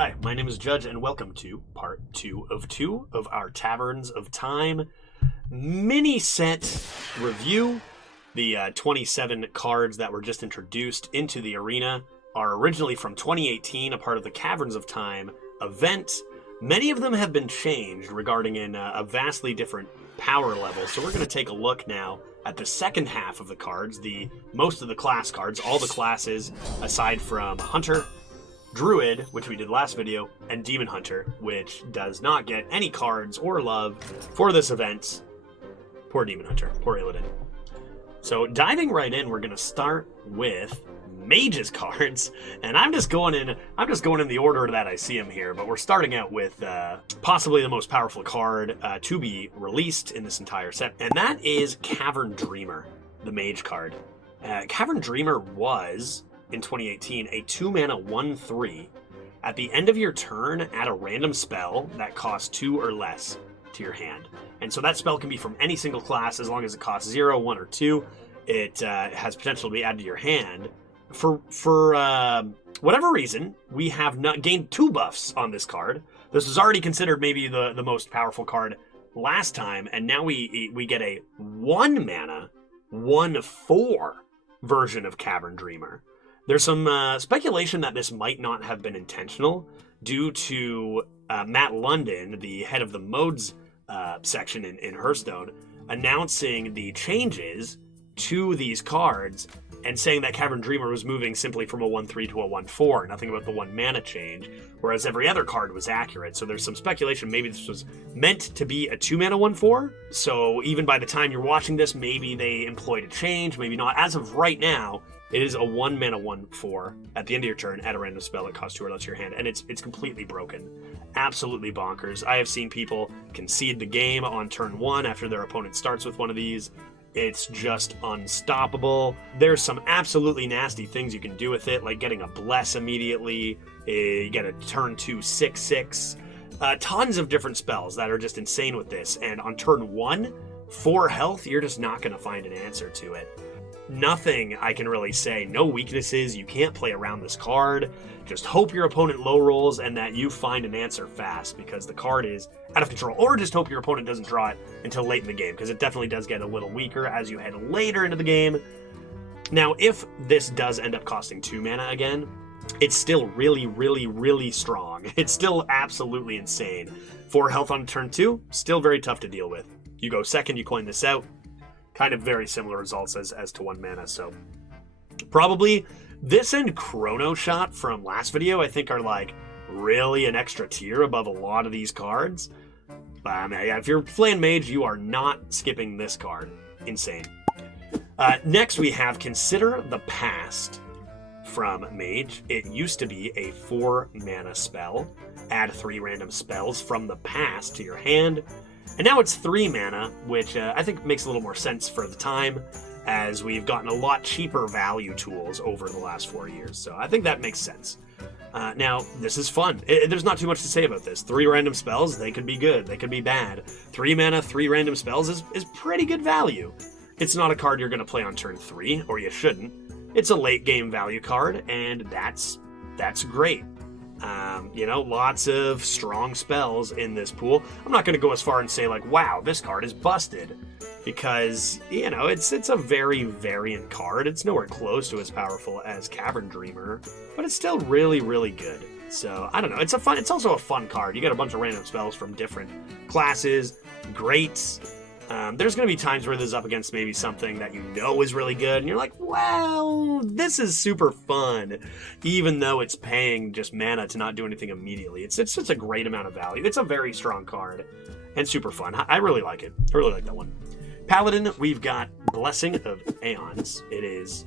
Hi, my name is Judge, and welcome to part 2 of our Taverns of Time mini set review. The 27 cards that were just introduced into the arena are originally from 2018, a part of the Caverns of Time event. Many of them have been changed regarding a vastly different power level, so we're going to take a look now at the second half of the cards, most of the class cards, all the classes aside from Hunter, Druid, which we did last video, and Demon Hunter, which does not get any cards or love for this event. Poor Demon Hunter, poor Illidan. So diving right in, we're going to start with Mage's cards, and I'm just going in the order that I see them here, but we're starting out with possibly the most powerful card to be released in this entire set, and that is Cavern Dreamer, the Mage card. Cavern Dreamer was, in 2018, a 2-mana 1/3. At the end of your turn, add a random spell that costs 2 or less to your hand. And so that spell can be from any single class as long as it costs 0, 1, or 2. It has potential to be added to your hand. For whatever reason, we have not gained 2 buffs on this card. This was already considered maybe the most powerful card last time, and now we get a 1-mana 1/4 version of Cavern Dreamer. There's some speculation that this might not have been intentional due to Matt London, the head of the modes section in Hearthstone, announcing the changes to these cards and saying that Cavern Dreamer was moving simply from a 1/3 to a 1/4, nothing about the 1 mana change, whereas every other card was accurate. So there's some speculation maybe this was meant to be a 2-mana 1/4, so even by the time you're watching this, maybe they employed a change, maybe not. As of right now, it is a 1-mana 1/4 at the end of your turn, add a random spell that costs 2 or less to your hand, and it's completely broken. Absolutely bonkers. I have seen people concede the game on turn 1 after their opponent starts with one of these. It's just unstoppable. There's some absolutely nasty things you can do with it, like getting a Bless immediately. You get a turn 2 6/6. Tons of different spells that are just insane with this, and on turn 1, 4 health, you're just not going to find an answer to it. Nothing I can really say. No weaknesses. You can't play around this card. Just hope your opponent low rolls and that you find an answer fast, because the card is out of control. Or just hope your opponent doesn't draw it until late in the game, because it definitely does get a little weaker as you head later into the game. Now, if this does end up costing 2 mana again, it's still really, really, really strong. It's still absolutely insane. 4 health on turn 2, still very tough to deal with. You go second, you coin this out. Kind of very similar results as to 1 mana, so probably this and Chrono Shot from last video I think are like really an extra tier above a lot of these cards. If you're playing Mage, you are not skipping this card. Insane. Next we have Consider the Past from Mage. It used to be a 4-mana spell. Add 3 random spells from the past to your hand. And now it's 3 mana, which I think makes a little more sense for the time, as we've gotten a lot cheaper value tools over the last 4 years. So I think that makes sense. Now, this is fun. There's not too much to say about this. 3 random spells, they could be good, they could be bad. 3 mana, 3 random spells is pretty good value. It's not a card you're going to play on turn 3, or you shouldn't. It's a late game value card, and that's great. Lots of strong spells in this pool. I'm not going to go as far and say like, wow, this card is busted, because, it's a very variant card. It's nowhere close to as powerful as Cavern Dreamer, but it's still really, really good. So, I don't know. It's also a fun card. You get a bunch of random spells from different classes. Great. There's going to be times where this is up against maybe something that you know is really good, and you're like, well, this is super fun, even though it's paying just mana to not do anything immediately. It's just a great amount of value. It's a very strong card, and super fun. I really like it. I really like that one. Paladin, we've got Blessing of Aeons. It is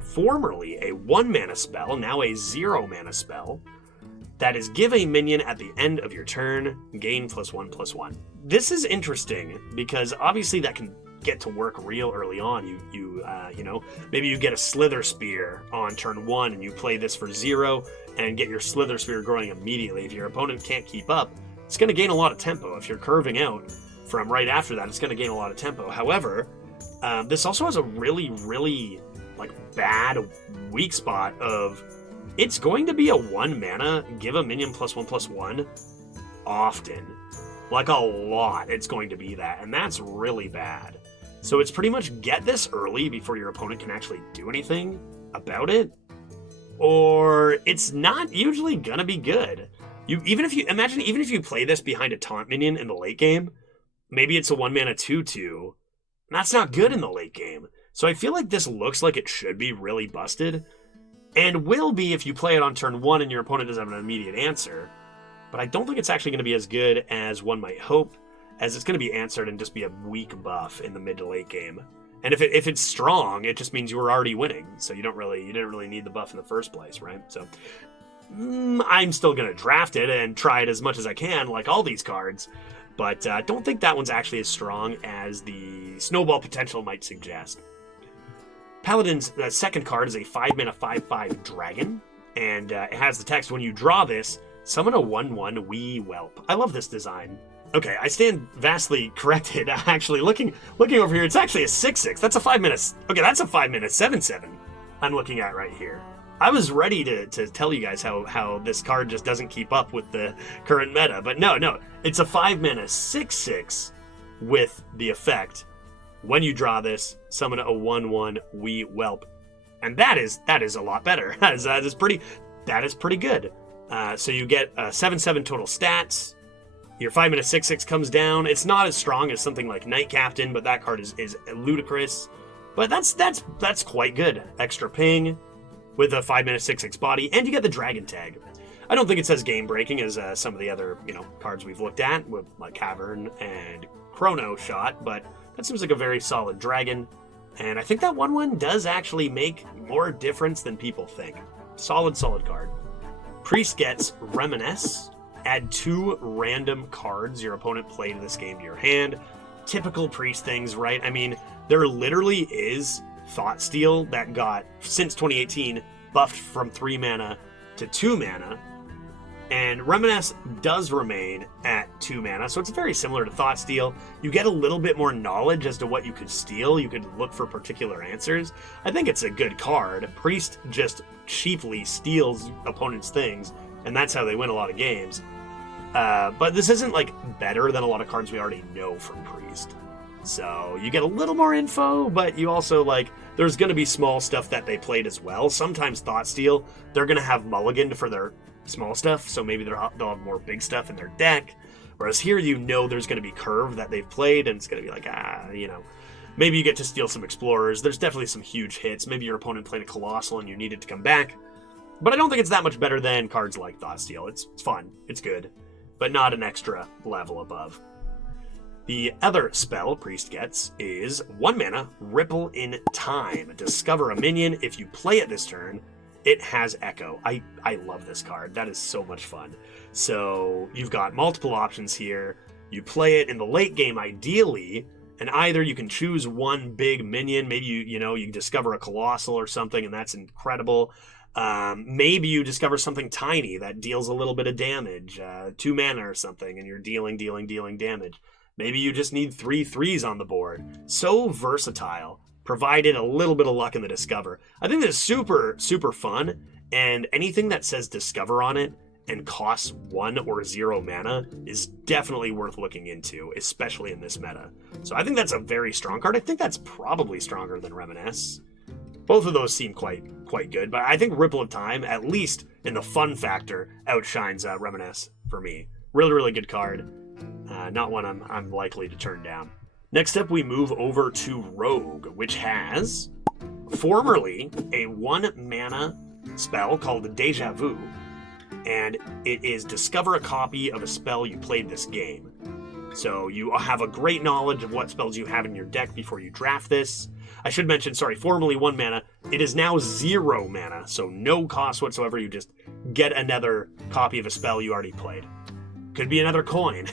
formerly a 1-mana spell, now a 0-mana spell. That is, give a minion at the end of your turn, gain +1/+1. This is interesting because obviously that can get to work real early on. Maybe you get a Slither Spear on turn 1 and you play this for 0 and get your Slither Spear growing immediately. If your opponent can't keep up, it's going to gain a lot of tempo. If you're curving out from right after that, it's going to gain a lot of tempo. However, this also has a really, really bad weak spot of it's going to be a 1 mana, give a minion +1/+1 often. Like a lot, it's going to be that, and that's really bad. So it's pretty much get this early before your opponent can actually do anything about it, or it's not usually gonna be good. Even if you play this behind a taunt minion in the late game, maybe it's a 1 mana 2/2. That's not good in the late game. So I feel like this looks like it should be really busted, and will be if you play it on turn 1 and your opponent doesn't have an immediate answer. But I don't think it's actually going to be as good as one might hope, as it's going to be answered and just be a weak buff in the mid to late game. And if it's strong, it just means you were already winning, so you didn't really need the buff in the first place, right? So I'm still going to draft it and try it as much as I can, like all these cards, but I don't think that one's actually as strong as the snowball potential might suggest. Paladin's second card is a 5 mana 5/5 dragon, and it has the text, when you draw this, summon a 1/1 wee whelp. I love this design. Okay, I stand vastly corrected. Actually, looking over here, it's actually a 6/6. That's a 5 mana. Okay, that's a 5 mana 7/7. I'm looking at right here. I was ready to tell you guys how this card just doesn't keep up with the current meta, but no, it's a 5 mana 6/6 with the effect. When you draw this, summon a 1/1 wee whelp, and that is a lot better. that is pretty good. So you get 7/7 total stats. Your 5 mana 6/6 comes down. It's not as strong as something like Knight Captain, but that card is ludicrous. But that's quite good. Extra ping with a 5 mana 6/6 body, and you get the dragon tag. I don't think it's as game breaking as some of the other cards we've looked at with like Cavern and Chrono Shot, but that seems like a very solid dragon. And I think that 1/1 does actually make more difference than people think. Solid card. Priest gets Reminisce. Add 2 random cards your opponent played in this game to your hand. Typical Priest things, right? I mean, there literally is Thoughtsteal that got, since 2018, buffed from 3 mana to 2 mana. And Reminisce does remain at 2 mana, so it's very similar to Thoughtsteal. You get a little bit more knowledge as to what you could steal. You could look for particular answers. I think it's a good card. Priest just cheaply steals opponents' things, and that's how they win a lot of games. But this isn't like better than a lot of cards we already know from Priest. So you get a little more info, but you also there's going to be small stuff that they played as well. Sometimes Thoughtsteal, they're going to have mulliganed for their small stuff, so maybe they'll have more big stuff in their deck. Whereas here, there's going to be Curve that they've played, and it's going to be maybe you get to steal some Explorers. There's definitely some huge hits. Maybe your opponent played a Colossal and you needed to come back. But I don't think it's that much better than cards like Thoughtsteal. It's fun. It's good. But not an extra level above. The other spell Priest gets is 1 mana, Ripple in Time. Discover a minion. If you play it this turn, it has Echo. I love this card. That is so much fun. So you've got multiple options here. You play it in the late game, ideally, and either you can choose one big minion. Maybe you discover a Colossal or something, and that's incredible. Maybe you discover something tiny that deals a little bit of damage, 2 mana or something, and you're dealing damage. Maybe you just need 3 3s on the board. So versatile, provided a little bit of luck in the discover. I think this is super, super fun, and anything that says discover on it and costs 1 or 0 mana is definitely worth looking into, especially in this meta. So I think that's a very strong card. I think that's probably stronger than Reminisce. Both of those seem quite good, but I think Ripple of Time, at least in the fun factor, outshines Reminisce for me. Really, really good card. Not one I'm likely to turn down. Next up, we move over to Rogue, which has formerly a 1 mana spell called Deja Vu, and it is discover a copy of a spell you played this game. So you have a great knowledge of what spells you have in your deck before you draft this. I should mention, formerly 1 mana. It is now 0 mana, so no cost whatsoever. You just get another copy of a spell you already played. Could be another coin,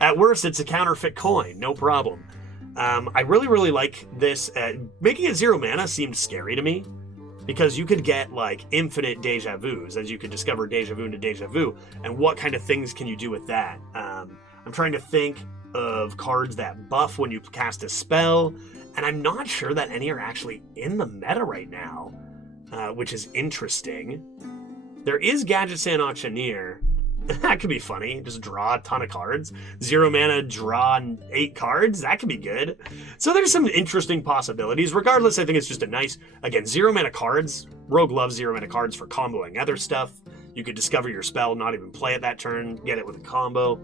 At worst, it's a counterfeit coin, no problem. I really, really like this. Making it 0 mana seemed scary to me, because you could get infinite Deja Vus, as you could discover Deja Vu into Deja Vu, and what kind of things can you do with that? I'm trying to think of cards that buff when you cast a spell, and I'm not sure that any are actually in the meta right now, which is interesting. There is Gadget Sand Auctioneer. That could be funny. Just draw a ton of cards. 0 mana, draw 8 cards. That could be good. So there's some interesting possibilities. Regardless, I think it's just a nice, again, 0 mana cards. Rogue loves 0 mana cards for comboing other stuff. You could discover your spell, not even play it that turn, get it with a combo.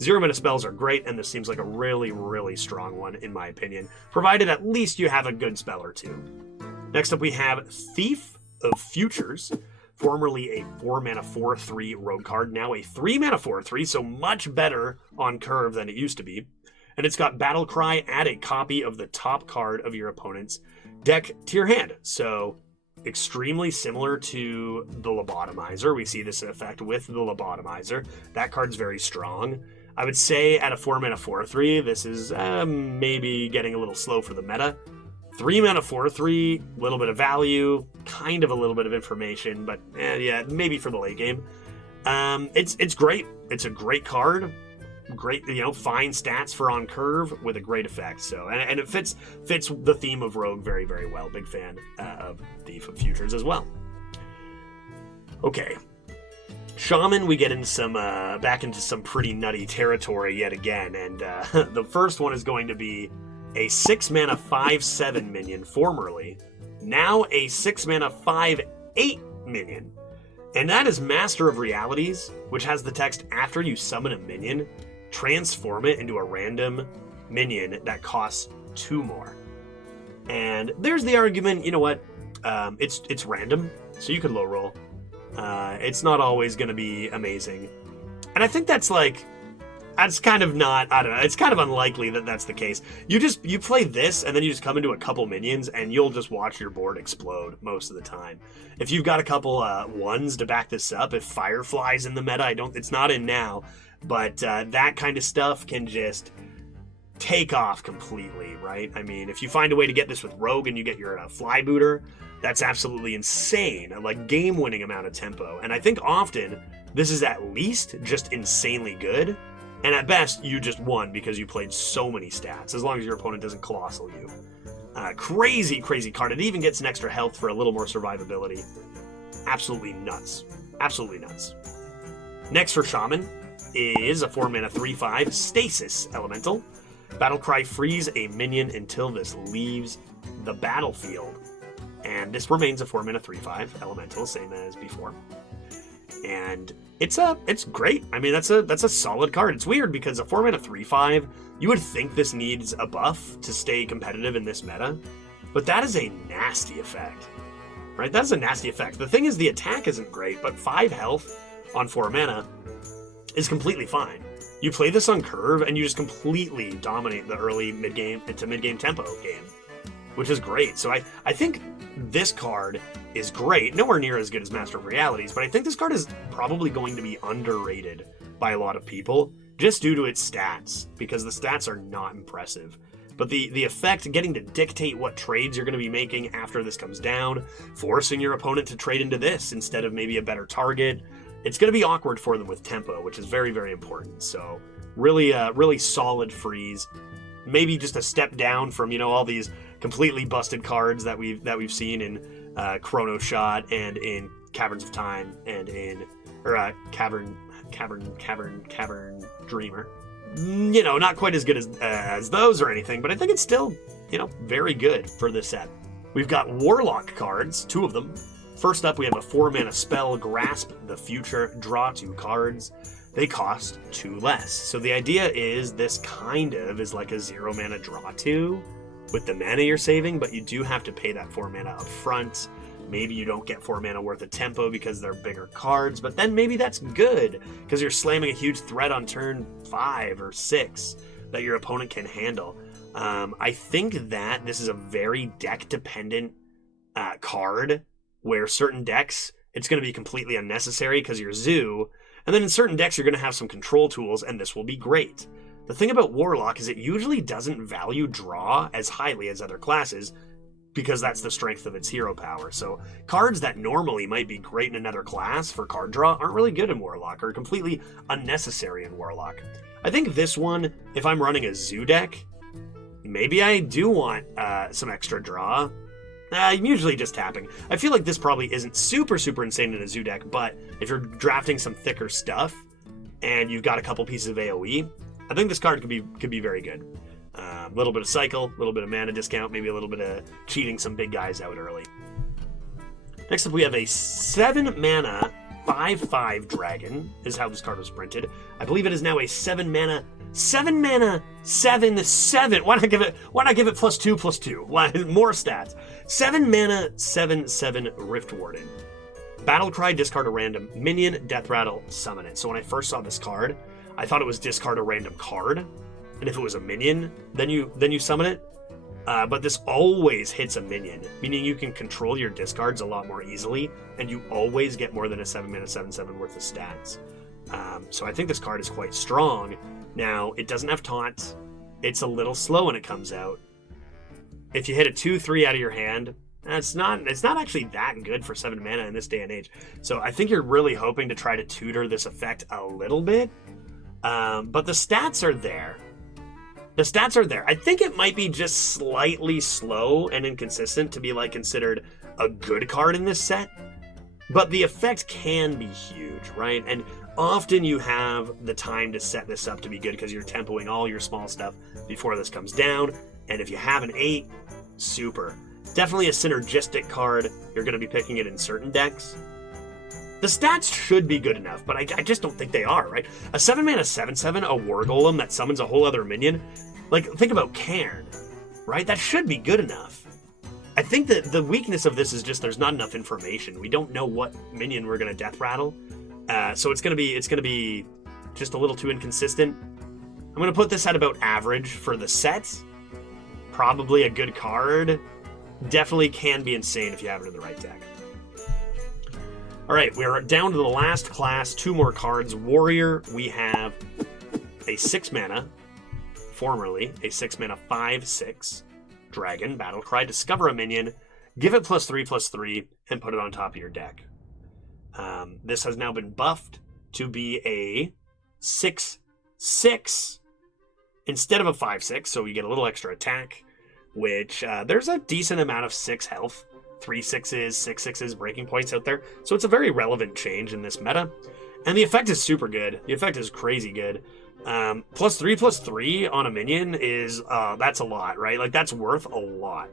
0 mana spells are great, and this seems like a really, really strong one, in my opinion, provided at least you have a good spell or two. Next up, we have Thief of Futures, formerly a 4 mana 4/3 rogue card, now a 3 mana 4/3, so much better on curve than it used to be. And it's got Battle Cry, add a copy of the top card of your opponent's deck to your hand. So extremely similar to the Lobotomizer. We see this effect with the Lobotomizer. That card's very strong. I would say at a 4 mana 4/3, this is maybe getting a little slow for the meta. 3 mana 4/3, little bit of value, kind of a little bit of information, but yeah, maybe for the late game. It's great. It's a great card. Great, fine stats for on curve with a great effect. So, and it fits the theme of Rogue very, very well. Big fan of Thief of Futures as well. Okay. Shaman, we get into some back into some pretty nutty territory yet again, and the first one is going to be a 6 mana 5/7 minion, formerly, now a 6 mana 5/8 minion. And that is Master of Realities, which has the text, after you summon a minion, transform it into a random minion that costs 2 more. And there's the argument, you know what, it's random, so you could low roll. It's not always going to be amazing. And I think that's kind of not, I don't know, it's kind of unlikely that that's the case. You play this, and then you just come into a couple minions, and you'll just watch your board explode most of the time. If you've got a couple ones to back this up, if Firefly's in the meta, it's not in now, but that kind of stuff can just take off completely, right? I mean, if you find a way to get this with Rogue and you get your Flybooter, that's absolutely insane, like game-winning amount of tempo. And I think often this is at least just insanely good. And at best, you just won because you played so many stats, as long as your opponent doesn't colossal you. Crazy, crazy card. It even gets an extra health for a little more survivability. Absolutely nuts. Absolutely nuts. Next for Shaman is a 4 mana 3/5 Stasis Elemental. Battlecry, freeze a minion until this leaves the battlefield. And this remains a 4 mana 3/5 Elemental, same as before. And it's great. I mean, that's a solid card. It's weird because a 4 mana 3/5, you would think this needs a buff to stay competitive in this meta, but that is a nasty effect, right? That's a nasty effect. The thing is, the attack isn't great, but 5 health on 4 mana is completely fine. You play this on curve, and you just completely dominate the early mid-game to mid-game tempo game, which is great. So I think this card is great. Nowhere near as good as Master of Realities, but I think this card is probably going to be underrated by a lot of people just due to its stats, because the stats are not impressive. But the effect, getting to dictate what trades you're going to be making after this comes down, forcing your opponent to trade into this instead of maybe a better target, it's going to be awkward for them with tempo, which is very, very important. So really, really solid freeze. Maybe just a step down from, all these completely busted cards that we've seen in Chrono Shot and in Caverns of Time and in Cavern Dreamer. Not quite as good as those or anything, but I think it's still, very good for this set. We've got Warlock cards, 2 of them. First up, we have a 4 mana spell, Grasp the Future, draw 2 cards. They cost 2 less. So the idea is this kind of is like a 0 mana draw 2 with the mana you're saving, but you do have to pay that 4 mana up front. Maybe you don't get 4 mana worth of tempo because they're bigger cards, but then maybe that's good because you're slamming a huge threat on turn 5 or 6 that your opponent can handle. I think that this is a very deck-dependent card where certain decks, it's going to be completely unnecessary because you're Zoo, and then in certain decks, you're going to have some control tools, and this will be great. The thing about Warlock is it usually doesn't value draw as highly as other classes because that's the strength of its hero power. So cards that normally might be great in another class for card draw aren't really good in Warlock or completely unnecessary in Warlock. I think this one, if I'm running a Zoo deck, maybe I do want some extra draw. I'm usually just tapping. I feel like this probably isn't super, super insane in a zoo deck, but if you're drafting some thicker stuff and you've got a couple pieces of AoE, I think this card could be very good. A little bit of cycle, a little bit of mana discount, maybe a little bit of cheating some big guys out early. Next up, we have a 7-mana 5/5 dragon, is how this card was printed. I believe it is now a 7-mana 7/7. Why not give it +2/+2? Why more stats? 7-mana 7/7 Rift Warden. Battle Cry, discard a random minion, Death Rattle, summon it. So when I first saw this card, I thought it was discard a random card, and if it was a minion, then you summon it. But this always hits a minion, meaning you can control your discards a lot more easily, and you always get more than a 7-mana 7/7 worth of stats. So I think this card is quite strong. Now, it doesn't have taunt. It's a little slow when it comes out. If you hit a 2/3 out of your hand, it's not actually that good for 7 mana in this day and age. So I think you're really hoping to try to tutor this effect a little bit. But the stats are there. I think it might be just slightly slow and inconsistent to be like considered a good card in this set. But the effect can be huge, right? And often you have the time to set this up to be good because you're tempoing all your small stuff before this comes down. And if you have an 8, super. Definitely a synergistic card. You're going to be picking it in certain decks. The stats should be good enough, but I just don't think they are, right? A 7-mana 7/7, a War Golem that summons a whole other minion. Like, think about Cairn, right? That should be good enough. I think that the weakness of this is just there's not enough information. We don't know what minion we're going to Death Rattle. So it's going to be just a little too inconsistent. I'm going to put this at about average for the set. Probably a good card. Definitely can be insane if you have it in the right deck. All right, we're down to the last class. 2 more cards. Warrior, we have a 6-mana, formerly a 6-mana 5/6 dragon, Battle Cry. Discover a minion, give it +3/+3, and put it on top of your deck. This has now been buffed to be a 6/6 instead of a 5/6, so you get a little extra attack, which there's a decent amount of 6 health. 3 6s, 6 6s, breaking points out there. So it's a very relevant change in this meta. And the effect is super good. The effect is crazy good. +3/+3 on a minion is, that's a lot, right? Like, that's worth a lot.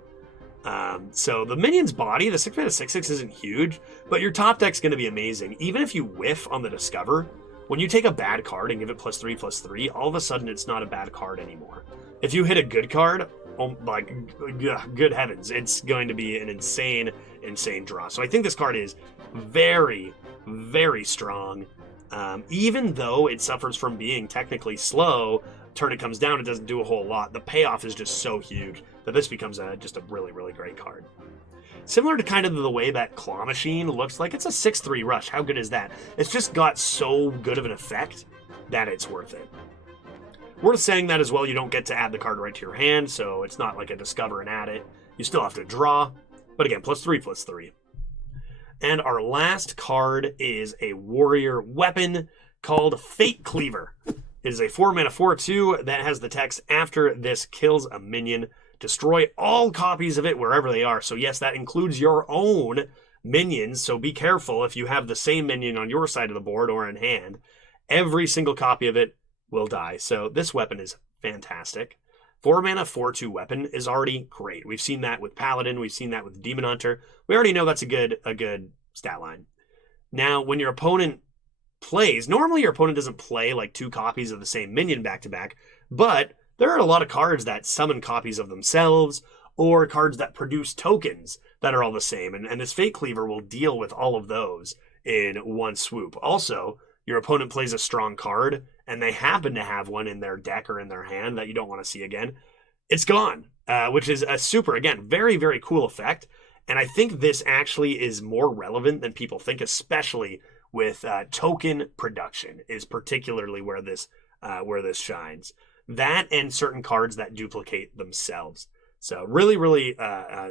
So the minion's body, the 6-mana 6/6 isn't huge, but your top deck's going to be amazing. Even if you whiff on the Discover, when you take a bad card and give it +3/+3, all of a sudden it's not a bad card anymore. If you hit a good card, oh, like, good heavens, it's going to be an insane draw. So I think this card is very, very strong. Even though it suffers from being technically slow, turn it comes down, it doesn't do a whole lot. The payoff is just so huge that this becomes just a really, really great card. Similar to kind of the way that Claw Machine looks like. It's a 6/3 rush. How good is that? It's just got so good of an effect that it's worth it. Worth saying that as well, you don't get to add the card right to your hand, so it's not like a discover and add it. You still have to draw, but again, +3/+3. And our last card is a warrior weapon called Fate Cleaver. It is a 4-mana 4/2 that has the text, after this kills a minion, destroy all copies of it wherever they are. So yes, that includes your own minions, so be careful if you have the same minion on your side of the board or in hand. Every single copy of it will die. So this weapon is fantastic. 4-mana 4/2 weapon is already great. We've seen that with Paladin. We've seen that with Demon Hunter. We already know that's a good stat line. Now, when your opponent plays, normally your opponent doesn't play like 2 copies of the same minion back to back, but there are a lot of cards that summon copies of themselves or cards that produce tokens that are all the same. And this Fate Cleaver will deal with all of those in one swoop. Also, your opponent plays a strong card and they happen to have one in their deck or in their hand that you don't want to see again, it's gone, which is a super, again, very, very cool effect. And I think this actually is more relevant than people think, especially with token production is particularly where this shines. That and certain cards that duplicate themselves. So really, really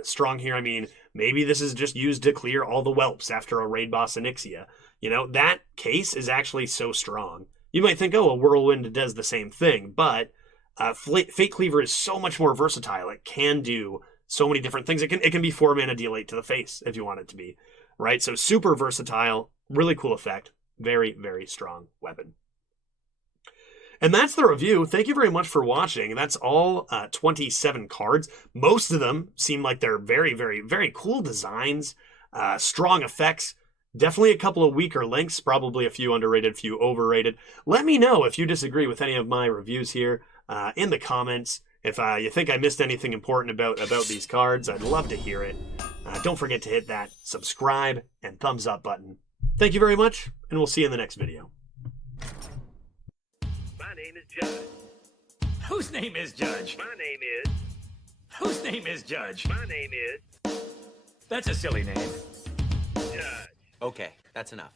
strong here. I mean, maybe this is just used to clear all the whelps after a raid boss Onyxia. You know, that case is actually so strong. You might think, oh, a Whirlwind does the same thing, but Fate Cleaver is so much more versatile. It can do so many different things. It can be 4 mana deal 8 to the face if you want it to be, right? So super versatile, really cool effect, very, very strong weapon. And that's the review. Thank you very much for watching. That's all 27 cards. Most of them seem like they're very, very, very cool designs, strong effects. Definitely a couple of weaker links, probably a few underrated, few overrated. Let me know if you disagree with any of my reviews here in the comments. If you think I missed anything important about these cards, I'd love to hear it. Don't forget to hit that subscribe and thumbs up button. Thank you very much, and we'll see you in the next video. My name is Judge. Whose name is Judge? My name is. Whose name is Judge? My name is That's a silly name. Judge. Okay, that's enough.